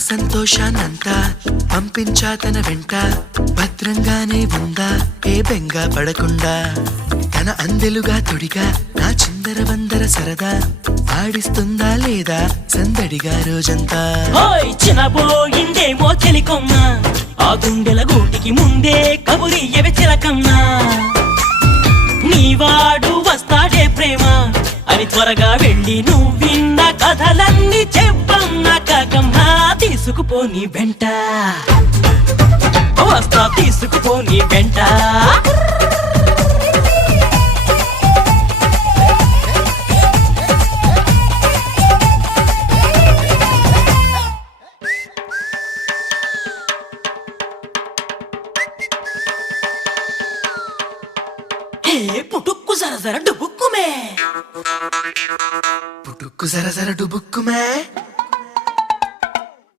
సంతోషాన్నంతా పంపించా తన వెంట భద్రంగానే ఉందా ఏ బెంగా పడకుండా తన అందెలుగా తొడిగా నా చిందర వందర సరదా ఆడిస్తుందా లేదా సందడిగా రోజంతా చిన్నబోయిందేమో చెలికొమ్మ ఆ గుండెల గూటికి ముందే కబురియవే చిలకన్నా నీవాడు వస్తాడే ప్రేమ అని త్వరగా వెళ్ళి నువ్వు విన్న కథలన్నీ చెప్పన్నా కాకమ్మా తీసుకుపోని వెంట వస్తా తీసుకుపోని వెంట పుట్టుక్కు జర జర డుబుక్కుమే పుట్టుక్కు జర జర డుబుక్కుమే